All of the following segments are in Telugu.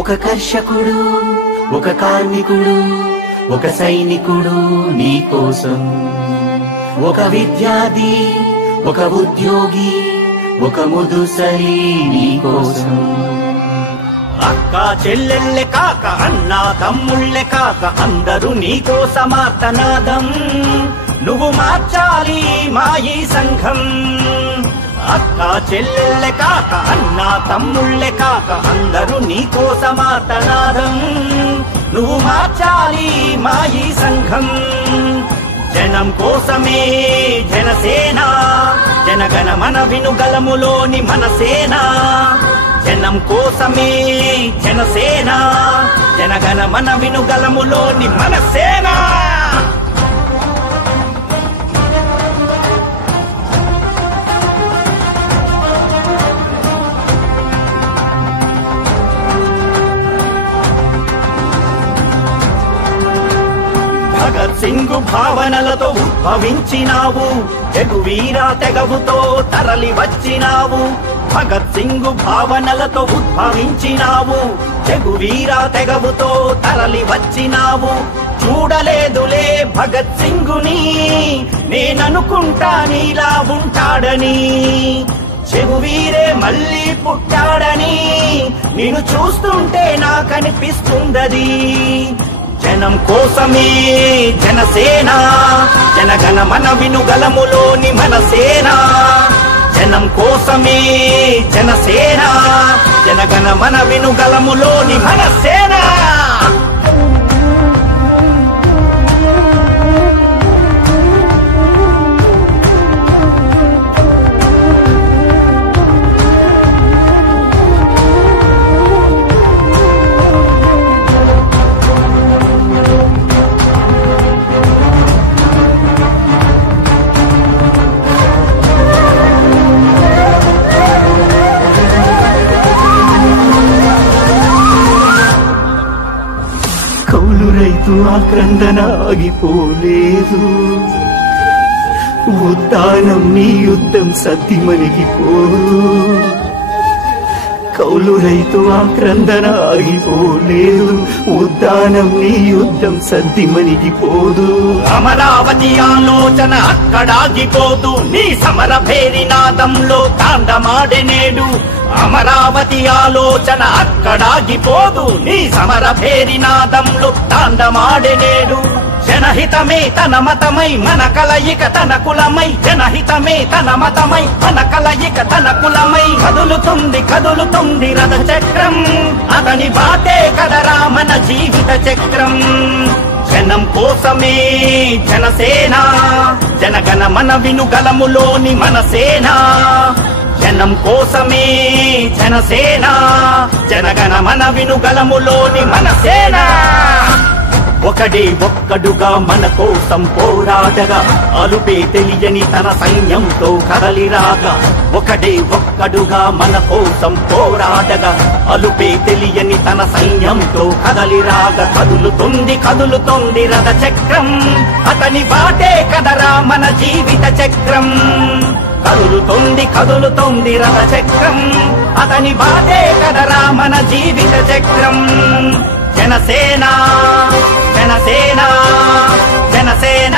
ఒక కర్షకుడు, ఒక కార్మికుడు, ఒక సైనికుడు నీ కోసం, ఒక విద్యార్థి, ఒక ఉద్యోగి, ఒక ముదుసలి నీ కోసం. అక్క చెల్లెళ్ళే కాక అన్నా తమ్ముళ్ళే కాక అందరూ నీకోసమార్తనాదం. నువ్వు మార్చాలి మా ఈ సంఘం. అక్క చెల్లెళ్ళే కాక అన్నా తమ్ముళ్ళే కాక అందరూ నీకోసమార్తనాదం. నువ్వు మార్చాలి మా ఈ సంఘం. జనం కోసమే జనసేన, జనగణ మన వినుగలములోని మనసేన. జనం కోసమే జనసేన, జనగణ మన వినుగలములోని మనసేన. భగత్ సింగ్ భావనలతో ఉద్భవించినావు, జగువీరా తెగవుతో తరలి వచ్చినావు. భగత్ సింగ్ భావనలతో ఉద్భవించినావు, జగువీరా తెగవుతో తరలి వచ్చినావు. చూడలేదులే భగత్ సింగుని, నేననుకుంటా నీలా ఉంటాడని. చెగువీరే మళ్ళీ పుట్టాడని నిన్ను చూస్తుంటే నాకనిపిస్తుందది. జనం కోసమే జనసేన, జనగణ మన వినుగలములోని మనసేన. జనం కోసమే జనసేన, జనగణ మన వినుగలములోని మనసేన. రైతు ఆక్రందన ఆగిపోలేదు, ఉద్దానం నీ యుద్ధం సద్దిమణిగిపోదు. కౌలు రైతు ఆక్రందన ఆగిపోలేదు, ఉద్దానం నీ యుద్ధం సద్దిమణిగిపోదు. అమరావతి ఆలోచన అక్కడాగిపోదు, నీ సమర భేరినాదంలో తాండమాడెనేడు. అమరావతి ఆలోచన అక్కడాగిపోదు, నీ సమర భేరినాదంలో తాండమాడెనేడు. జనహితమే తన మతమై మన కలయిక తన కులమై, జనహితమే తన మతమై మన కలయిక తన కులమై. కదులుతుంది కదులుతుంది రథ చక్రం, అతని బాటే కదరా మన జీవిత చక్రం. జనం కోసమే జనసేన, జనగణ మన వినుగలములోని మనసేన. జనం కోసమే జనసేన, జనగణ మన వినుగలములోని మనసేన. ఒకడే ఒక్కడుగా మన కోసం పోరాడగా, అలుపే తెలియని తన సైన్యంతో కదలిరాగా. ఒకడే ఒక్కడుగా మన కోసం పోరాడగా, అలుపే తెలియని తన సైన్యంతో కదలిరాగా. కదులుతుంది కదులుతుంది రథ చక్రం, అతని బాటే కదరా మన జీవిత చక్రం. కదులుతుంది కదులుతుంది రథ చక్రం, అతని బాటే కదరా మన జీవిత చక్రం. జనసేన జనసేన జనసేన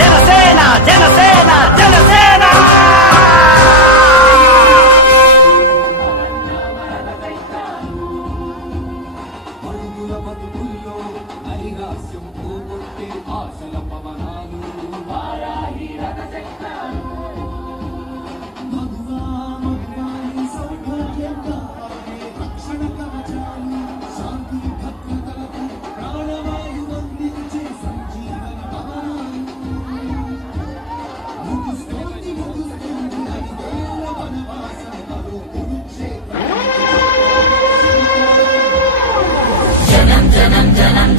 జనసేన జనసేన జనసేన.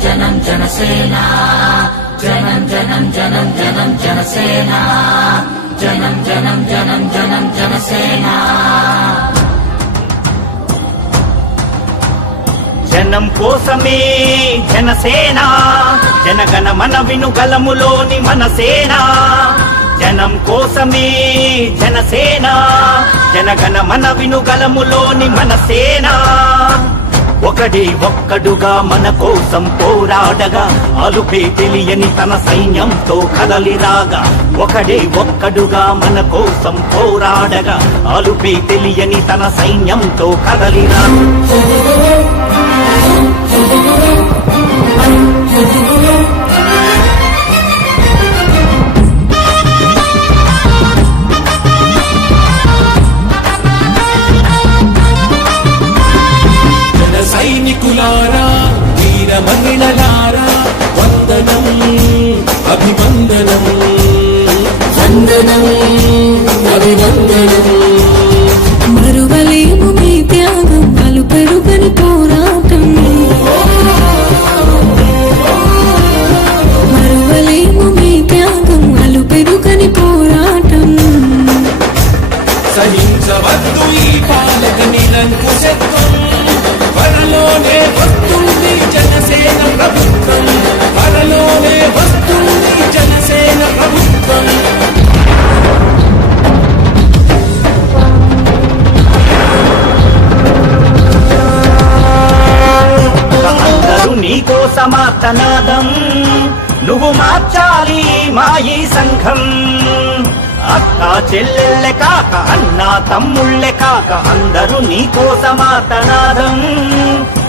జనం జనసేన, జనం జనం జనం జనం జనసేన, జనం జనం జనం జనం జనసేన. జనం కోసమే జనసేన, జనగణ మన వినుగలములోని మనసేన. జనం కోసమే జనసేన, జనగణ మన వినుగలములోని మనసేన. ఒకడే ఒక్కడుగా మన కోసం పోరాడగా అలుపే తెలియని తన సైన్యంతో కదలిరాగా ఒకడే ఒక్కడుగా మన కోసం పోరాడగా అలుపే తెలియని తన సైన్యంతో కదలిరాగా సైనికులారా వీర మహిళలారా వందనం అభివందనం వందనం అభివందనం మరువలేము మీ త్యాగం అలుపెరుగని పోరాటం మరువలేము మీ త్యాగం అలుపెరుగని పోరాటం సహించవద్దు ఈ పాలక నిరంకుశత్వం త్వరలోనే వస్తుంది జనసేన ప్రభుత్వం త్వరలోనే వస్తుంది జనసేన ప్రభుత్వం అందరూ నీకోసమార్తనాదం నువ్వు మార్చాలి మా ఈ సంఘం అక్క చెల్లెళ్ళే కాక అన్న తమ్ముళ్ళే కాక అందరూ నీకోసమార్తనాదం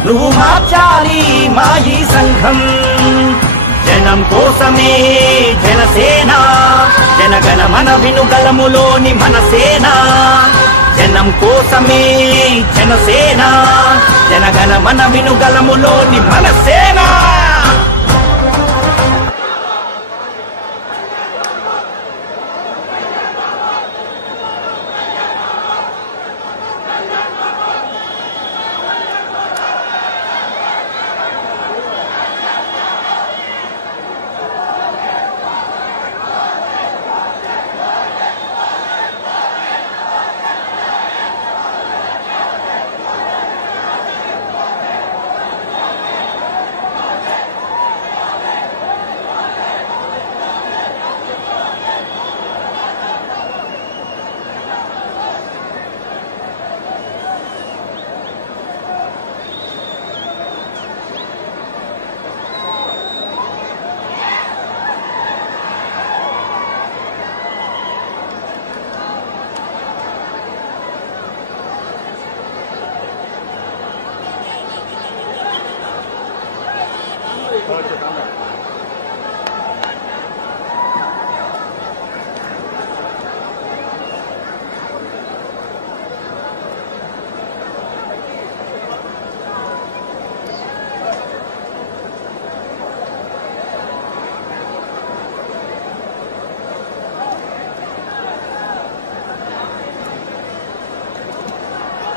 నువ్వు మార్చాలి మా ఈ సంఘం జనం కోసమే జనసేన జనగణ మన వినుగలములోని మన సేన జనం కోసమే జనసేన జనగణ మన వినుగలములోని మన సేన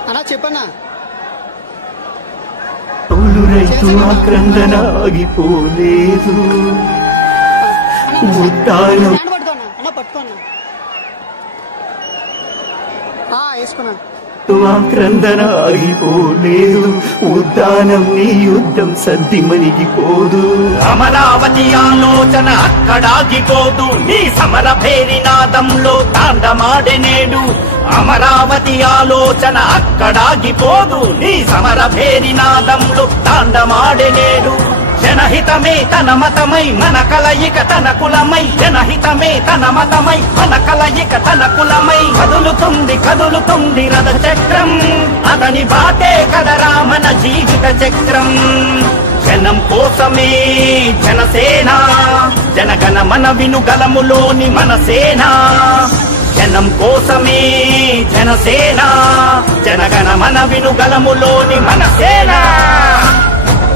అన్నా చెప్పన్నా కౌలు రైతు ఆక్రందన ఆగిపోలేదు ఉద్దానం పట్టుకోన్నా అన్న పట్టుకోన్నా వేసుకున్నా ఆక్రందన ఆగిపోలేదు ఉద్దానం నీ యుద్ధం సద్దిమణిగిపోదు అమరావతి ఆలోచన అక్కడాగిపోదు నీ సమర భేరినాదంలో తాండమాడెనేడు అమరావతి ఆలోచన అక్కడాగిపోదు నీ సమర భేరినాదంలో తాండమాడెనేడు జనహితమే తన మతమై మన కలయిక తన కులమై జనహితమే తన మతమై మన కలయిక తన కులమై కదులుతుంది రథ చక్రం అతని బాటే కదరా మన జీవిత చక్రం జనం కోసమే జనసేన జనగణ మన వినుగలములోని మన సేన జనం కోసమే జనసేన జనగణ మన వినుగలములోని మన సేన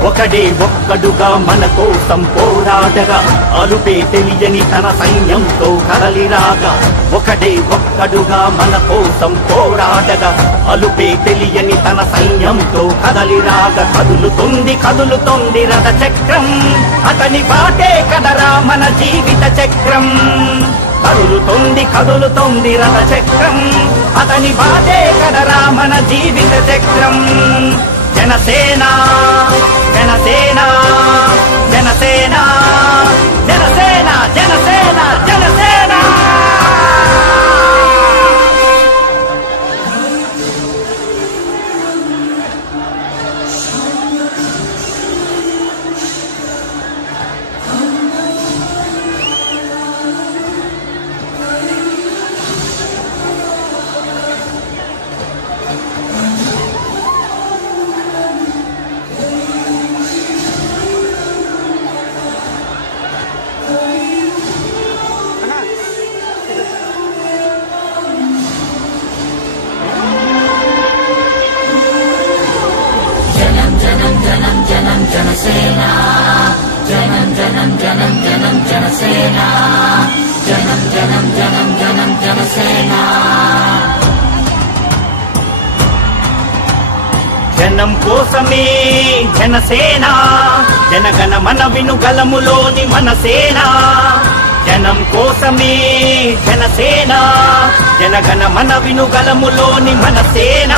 ఒకడే ఒక్కడుగా మన కోసం పోరాడగా అలుపే తెలియని తన సైన్యంతో కదలిరాగా ఒకడే ఒక్కడుగా మన కోసం పోరాడగా అలుపే తెలియని తన సైన్యంతో కదలిరాగా కదులుతుంది రథ చక్రం అతని బాటే కదరా మన జీవిత చక్రం కదులుతుంది రథ చక్రం అతని బాటే కదరా మన జీవిత చక్రం జనసేన జనసేన జనసేన జనసేన జనసేన జనసేన జనసేన జనం జనం జనం జనం జనసేన జనం జనం జనం జనం జనసేన జనం కోసమే జనసేన జనగణ మన వినుగలములోని మనసేన జనం కోసమే జనసేన జనగణ మన వినుగలములోని మనసేన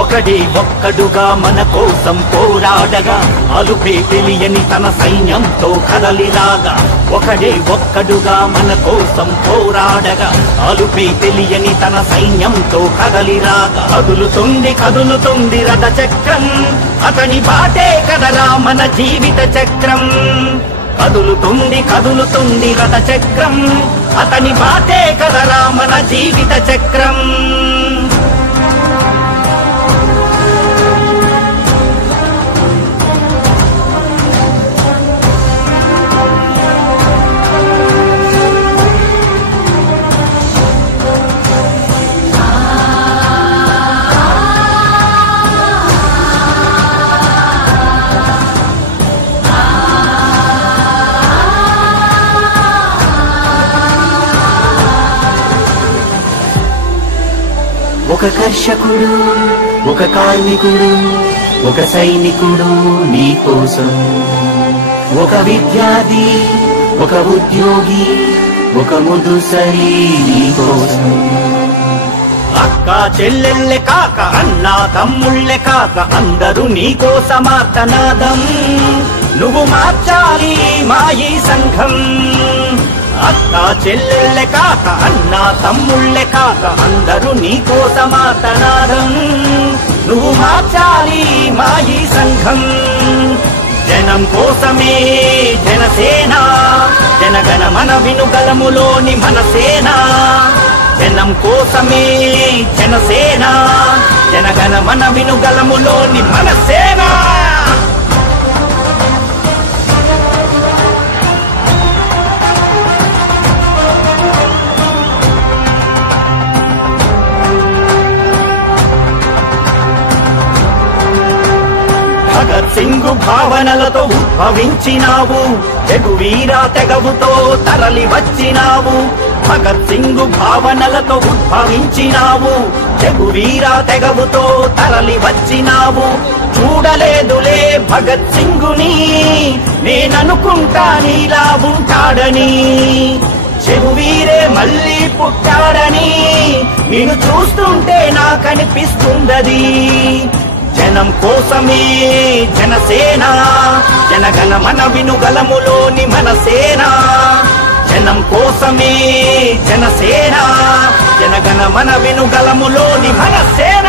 ఒకడే ఒక్కడుగా మన కోసం పోరాడగా అలుపే తెలియని తన సైన్యంతో కదలిరాగా ఒకడే ఒక్కడుగా మన కోసం పోరాడగా అలుపే తెలియని తన సైన్యంతో కదలిరాగా కదులుతుంది రథ చక్రం అతని బాటే కదరా మన జీవిత చక్రం కదులుతుంది రథ చక్రం అతని బాటే కదరా మన జీవిత చక్రం ఒక కర్షకుడు ఒక కార్మికుడు ఒక సైనికుడు నీ కోసం ఒక విద్యార్థి ఒక ఉద్యోగి ఒక ముదుసలి నీ కోసం అక్క చెల్లెళ్ళే కాక అన్నా తమ్ముళ్ళే కాక అందరూ నీ కోసమార్తనాదం నువ్వు మార్చాలి మా ఈ సంఘం అక్క చెల్లెళ్ళే కాక అన్నా తమ్ముళ్ళే కాక అందరూ నీ కోసమార్తనాదం నువ్వు మార్చాలి మా ఈ సంఘం జనం కోసమే జనసేన జనగణ మన వినుగలములోని మనసేన జనం కోసమే జనసేన జనగణ మన వినుగలములోని మనసేన భగత్ సింగ్ భావనలతో ఉద్భవించినావు తెగువీరా తెగవుతో తరలి వచ్చినావు భగత్ సింగ్ భావనలతో ఉద్భవించినావు తెగువీరా తెగవుతో తరలి వచ్చినావు చూడలేదులే భగత్ సింగుని నేననుకుంటా నీలా ఉంటాడని చెగువీరే మళ్ళీ పుట్టాడని నిన్ను చూస్తుంటే నాకనిపిస్తుందది జనం కోసమే జనసేన జనగణ మన వినుగలములోని మనసేన జనం కోసమే జనసేన జనగణ మన వినుగలములోని మనసేన